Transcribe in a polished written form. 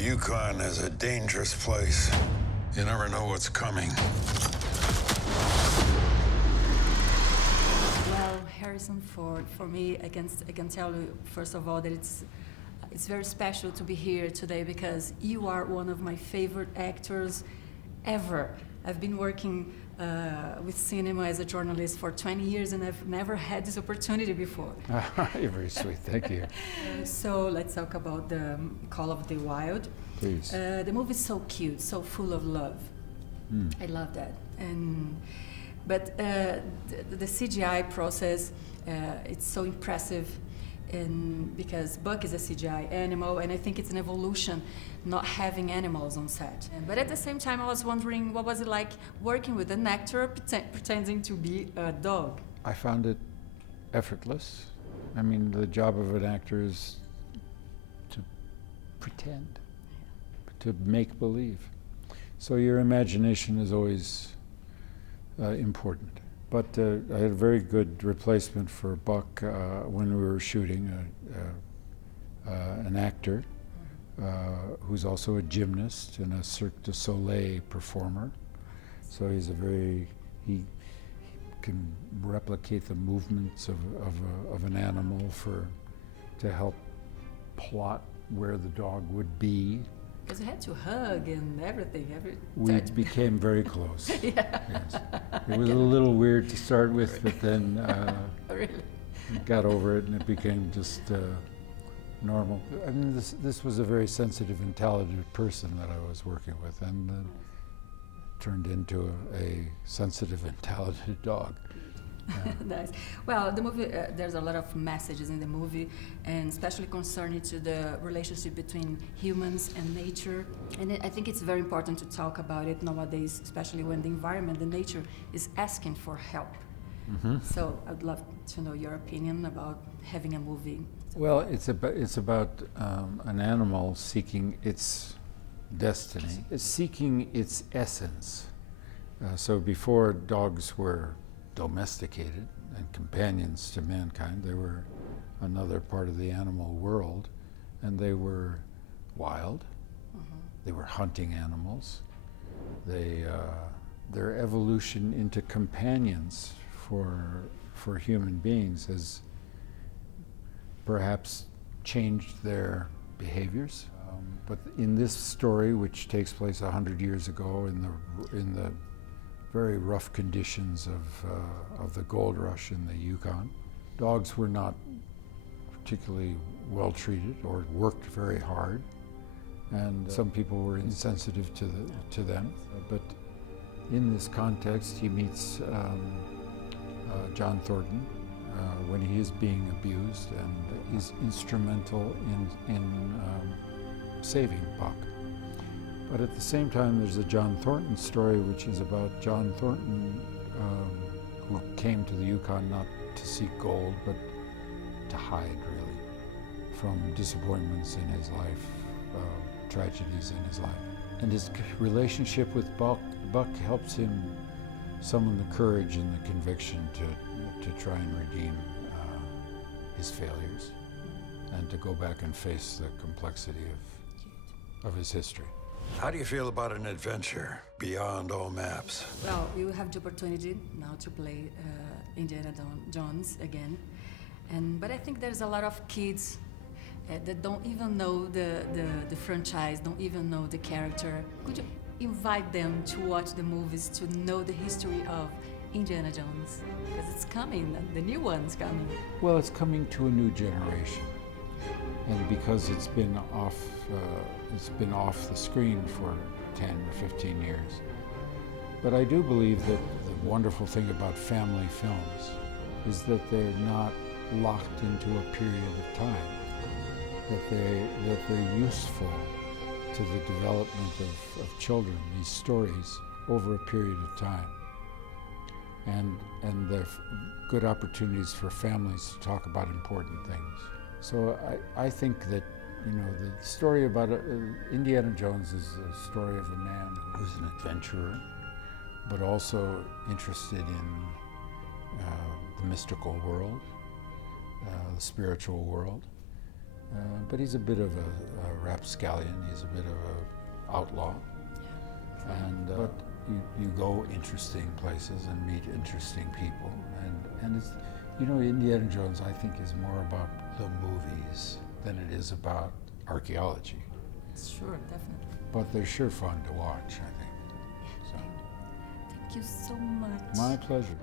Yukon is a dangerous place. You never know what's coming. Well, Harrison Ford, for me, I can tell you, first of all, that it's very special to be here today because you are one of my favorite actors ever. I've been working with cinema as a journalist for 20 years and I've never had this opportunity before. You're very sweet, thank you. So let's talk about the Call of the Wild. Please. The movie is so cute, so full of love. I love that. But the CGI process, it's so impressive. And because Buck is a CGI animal, and I think it's an evolution not having animals on set. But at the same time, I was wondering, what was it like working with an actor pretending to be a dog? I found it effortless. I mean, the job of an actor is to pretend, to make believe. So your imagination is always important. But I had a very good replacement for Buck when we were shooting, an actor who's also a gymnast and a Cirque du Soleil performer. So he can replicate the movements of an animal to help plot where the dog would be. Because you had to hug and everything. We became very close. Yeah. Yes. It was a little weird to start with, but then Really? got over it and it became just normal. I mean, this was a very sensitive and talented person that I was working with, and turned into a sensitive and talented dog. Nice. Well, the movie, there's a lot of messages in the movie, and especially concerning to the relationship between humans and nature. And I think it's very important to talk about it nowadays, especially when the environment, the nature, is asking for help. Mm-hmm. So I'd love to know your opinion about having a movie. Well, it's about an animal seeking its destiny. It's seeking its essence. So before dogs were domesticated and companions to mankind, they were another part of the animal world, and they were wild. They were hunting animals. Their evolution into companions for human beings has perhaps changed their behaviors. But in this story, which takes place 100 years ago in the very rough conditions of the gold rush in the Yukon, dogs were not particularly well treated or worked very hard, and some people were insensitive to them. But in this context, he meets John Thornton when he is being abused, and he's instrumental in saving Buck. But at the same time, there's a John Thornton story, which is about John Thornton, who came to the Yukon not to seek gold, but to hide, really, from disappointments in his life, tragedies in his life. And his relationship with Buck helps him summon the courage and the conviction to try and redeem his failures and to go back and face the complexity of his history. How do you feel about an adventure beyond all maps? Well, you have the opportunity now to play Indiana Jones again, but I think there's a lot of kids that don't even know the franchise, don't even know the character. Could you invite them to watch the movies, to know the history of Indiana Jones? Because it's coming, the new one's coming. Well, it's coming to a new generation, and because it's been off the screen for 10 or 15 years. But I do believe that the wonderful thing about family films is that they're not locked into a period of time, that they're useful to the development of children, these stories, over a period of time. And they're good opportunities for families to talk about important things. So I think that, you know, the story about Indiana Jones is a story of a man who's an adventurer, but also interested in the mystical world, the spiritual world. But he's a bit of a rapscallion. He's a bit of a outlaw. Yeah. And but you go interesting places and meet interesting people, and it's, you know, Indiana Jones, I think, is more about the movies than it is about archaeology. Sure, definitely. But they're sure fun to watch, I think. So. Thank you so much. My pleasure.